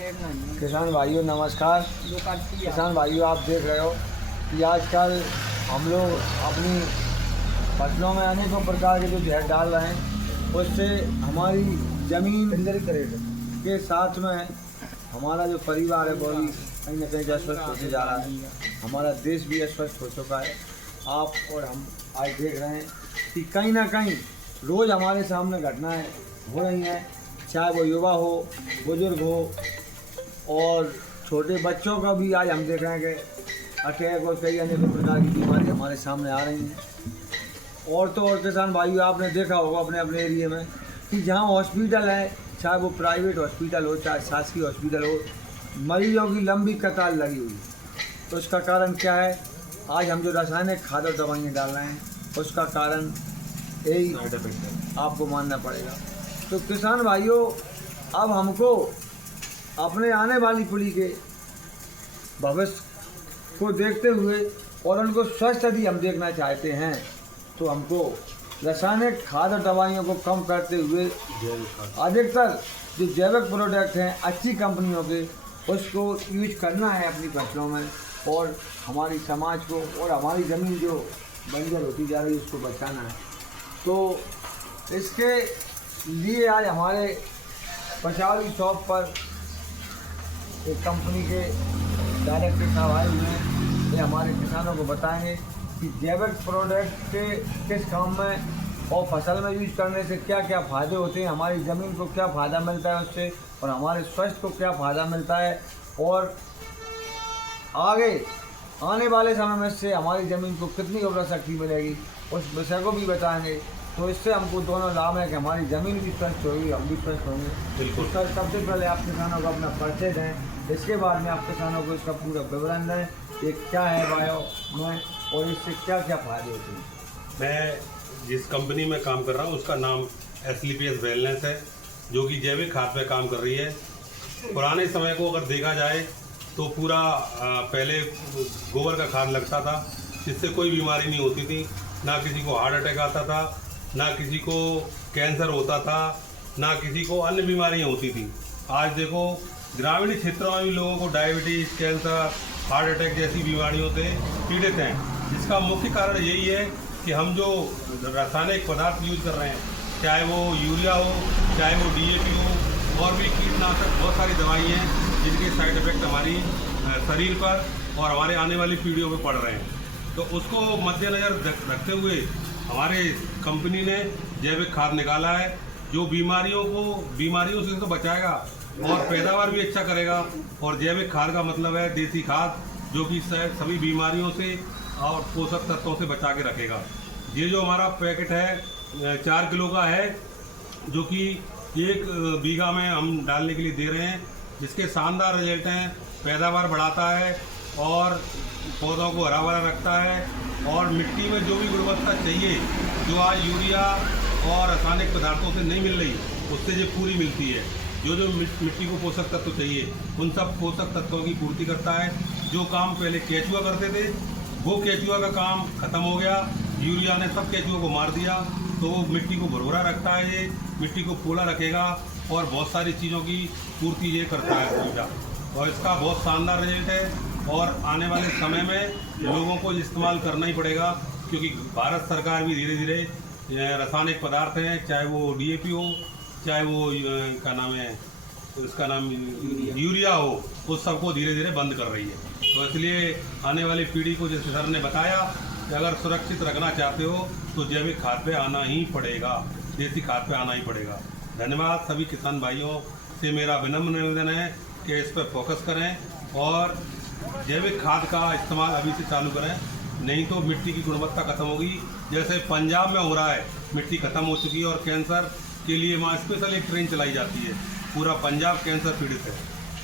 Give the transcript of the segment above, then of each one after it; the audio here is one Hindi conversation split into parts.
किसान भाइयों नमस्कार। किसान भाइयों आप देख रहे हो कि आजकल हम लोग अपनी फसलों में अनेकों प्रकार के जो जहर डाल रहे हैं उससे हमारी ज़मीन के साथ में हमारा जो परिवार है वो भी कहीं ना कहीं अस्वस्थ होते जा रहा है। हमारा देश भी अस्वस्थ हो चुका है। आप और हम आज देख रहे हैं कि कहीं ना कहीं रोज़ हमारे सामने घटनाएं हो रही हैं, चाहे वो युवा हो, बुजुर्ग हो और छोटे बच्चों का भी आज हम देख रहे हैं कि अटैक और कई अन्य प्रकार की बीमारी हमारे सामने आ रही हैं। और तो और किसान भाइयों आपने देखा होगा अपने अपने एरिया में कि जहाँ हॉस्पिटल है, चाहे वो प्राइवेट हॉस्पिटल हो चाहे शासकीय हॉस्पिटल हो, मरीजों की लंबी कतार लगी हुई है। तो इसका कारण क्या है? आज हम जो रासायनिक खाद और दवाइयाँ डाल रहे हैं उसका कारण यही आपको मानना पड़ेगा। तो किसान भाइयों अब हमको अपने आने वाली पीढ़ी के भविष्य को देखते हुए और उनको स्वस्थ यदि हम देखना चाहते हैं तो हमको रासायनिक खाद और दवाइयों को कम करते हुए अधिकतर जो जैविक प्रोडक्ट हैं अच्छी कंपनियों के उसको यूज करना है अपनी फसलों में और हमारी समाज को और हमारी ज़मीन जो बंजर होती जा रही है उसको बचाना है। तो इसके लिए आज हमारे पचावली शॉप पर एक कंपनी के डायरेक्टर साहब आए हुए हैं। ये हमारे किसानों को बताएंगे कि जैविक प्रोडक्ट के किस काम में और फसल में यूज करने से क्या क्या फ़ायदे होते हैं, हमारी ज़मीन को क्या फ़ायदा मिलता है उससे और हमारे स्वास्थ्य को क्या फ़ायदा मिलता है और आगे आने वाले समय में इससे हमारी ज़मीन को कितनी उर्वरा शक्ति मिलेगी उस विषय को भी बताएंगे। तो इससे हमको दोनों लाभ है कि हमारी ज़मीन भी स्वस्थ होगी, हम भी स्वस्थ होंगे। बिल्कुल सर, सबसे पहले आप किसानों को अपना परिचय दें, इसके बाद में आप किसानों को इसका पूरा विवरण दें ये क्या है बायो में और इससे क्या क्या फ़ायदे होते हैं। मैं जिस कंपनी में काम कर रहा हूँ उसका नाम SLPS वेलनेस है, जो कि जैविक खाद पे काम कर रही है। पुराने समय को अगर देखा जाए तो पूरा पहले गोबर का खाद लगता था जिससे कोई बीमारी नहीं होती थी, ना किसी को हार्ट अटैक आता था, ना किसी को कैंसर होता था, ना किसी को अन्य बीमारियां होती थी। आज देखो ग्रामीण क्षेत्रों में भी लोगों को डायबिटीज़, कैंसर, हार्ट अटैक जैसी बीमारियों से पीड़ित हैं। इसका मुख्य कारण यही है कि हम जो रासायनिक पदार्थ यूज कर रहे हैं, चाहे वो यूरिया हो, चाहे वो DAP हो और भी कीटनाशक बहुत सारी दवाई हैं जिनके साइड इफ़ेक्ट हमारी शरीर पर और हमारे आने वाली पीढ़ियों पर पड़ रहे हैं। तो उसको मद्देनज़र रखते हुए हमारे कंपनी ने जैविक खाद निकाला है जो बीमारियों से तो बचाएगा और पैदावार भी अच्छा करेगा। और जैविक खाद का मतलब है देसी खाद जो कि सभी बीमारियों से और पोषक तत्वों से बचा के रखेगा। ये जो हमारा पैकेट है 4 किलो का है जो कि 1 बीघा में हम डालने के लिए दे रहे हैं, जिसके शानदार रिजल्ट हैं। पैदावार बढ़ाता है और पौधों को हरा भरा रखता है और मिट्टी में जो भी गुणवत्ता चाहिए जो आज यूरिया और रासायनिक पदार्थों से नहीं मिल रही उससे ये पूरी मिलती है। जो मिट्टी को पोषक तत्व चाहिए उन सब पोषक तत्वों की पूर्ति करता है। जो काम पहले केचुआ करते थे वो केचुआ का काम खत्म हो गया, यूरिया ने सब केचुओं को मार दिया। तो वो मिट्टी को भुरभुरा रखता है, ये मिट्टी को फूला रखेगा और बहुत सारी चीज़ों की पूर्ति ये करता है यूरिया, और इसका बहुत शानदार रिजल्ट है। और आने वाले समय में लोगों को इस्तेमाल करना ही पड़ेगा क्योंकि भारत सरकार भी धीरे धीरे रासायनिक पदार्थ हैं, चाहे वो DAP हो, चाहे वो क्या नाम है उसका नाम यूरिया हो, उस सबको धीरे धीरे बंद कर रही है। तो इसलिए आने वाली पीढ़ी को जैसे सर ने बताया कि अगर सुरक्षित रखना चाहते हो तो जैविक खाद पे आना ही पड़ेगा, देसी खाद पे आना ही पड़ेगा। धन्यवाद। सभी किसान भाइयों से मेरा विनम्र निवेदन है कि इस पर फोकस करें और जैविक खाद का इस्तेमाल अभी से चालू करें, नहीं तो मिट्टी की गुणवत्ता खत्म होगी। जैसे पंजाब में हो रहा है, मिट्टी खत्म हो चुकी है और कैंसर के लिए वहाँ स्पेशल एक ट्रेन चलाई जाती है, पूरा पंजाब कैंसर पीड़ित है।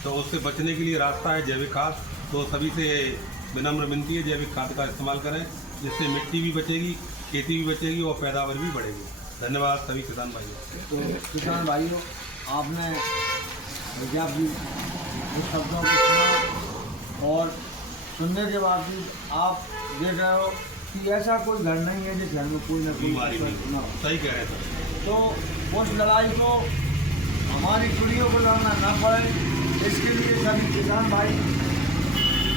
तो उससे बचने के लिए रास्ता है जैविक खाद। तो सभी से विनम्र विनती है जैविक खाद का इस्तेमाल करें, जिससे मिट्टी भी बचेगी, खेती भी बचेगी और पैदावार भी बढ़ेगी। धन्यवाद सभी किसान भाइयों। तो किसान भाइयों आपने विज्ञाप जी उस शब्दों को सुना और सुनने के बाद भी आप देख रहे हो कि ऐसा कोई घर नहीं है जिस घर में कोई ना कोई बीमारी नहीं। सही कह रहे हैं सर। तो उस लड़ाई को हमारी पीढ़ियों को लड़ना ना पड़े इसके लिए सभी किसान भाई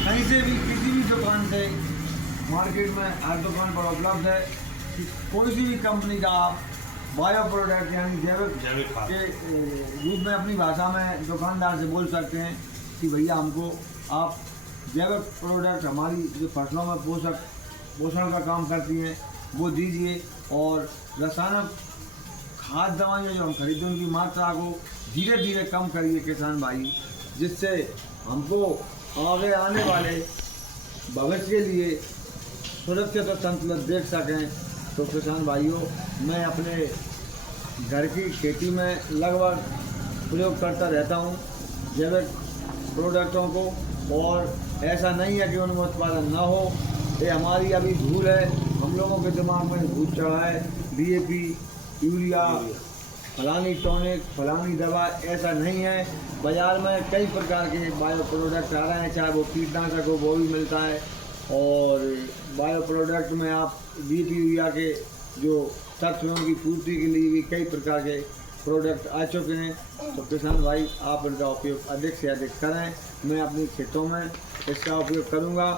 कहीं से भी किसी भी दुकान से मार्केट में हर दुकान पर उपलब्ध है कि कोई सी भी कंपनी का आप बायो प्रोडक्ट यानी जैविक खाद के रूप में अपनी भाषा में दुकानदार से बोल सकते हैं कि भैया हमको आप जैविक प्रोडक्ट हमारी जो फसलों में पोषण का काम करती हैं वो दीजिए, और रासायनिक खाद दवाइयाँ जो हम खरीदते हैं उनकी मात्रा को धीरे धीरे कम करिए किसान भाई, जिससे हमको आगे आने वाले भविष्य के लिए सुरक्षित और संतुलित देख सकें। तो किसान भाइयों, मैं अपने घर की खेती में लगभग प्रयोग करता रहता हूँ जैविक प्रोडक्टों को, और ऐसा नहीं है कि उनमें उत्पादन ना हो। ये हमारी अभी भूल है, हम लोगों के दिमाग में भूल चढ़ा है DAP, यूरिया, फलानी टॉनिक, फलानी दवा, ऐसा नहीं है। बाज़ार में कई प्रकार के बायो प्रोडक्ट आ रहे हैं, चाहे वो कीटनाशक हो वो भी मिलता है, और बायो प्रोडक्ट में आप DAP, यूरिया के जो तत्वों की पूर्ति के लिए भी कई प्रकार के प्रोडक्ट आ चुके हैं। तो किसान भाई, आप इनका उपयोग अधिक से अधिक करें। मैं अपनी खेतों में इसका उपयोग करूँगा।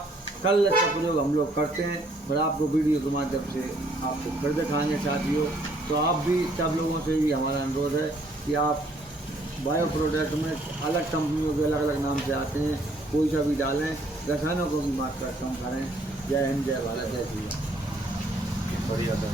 कल इसका प्रयोग हम लोग करते हैं और आपको वीडियो के माध्यम से आपको फिर दिखाएंगे साथियों। तो आप भी सब लोगों से भी हमारा अनुरोध है कि आप बायो प्रोडक्ट में अलग कंपनियों के अलग अलग नाम से आते हैं, कोई सा भी डालें, रसायनों को भी मात्रा कम करें। जय हिंद, जय भारत, जय श्री राम। बढ़िया था।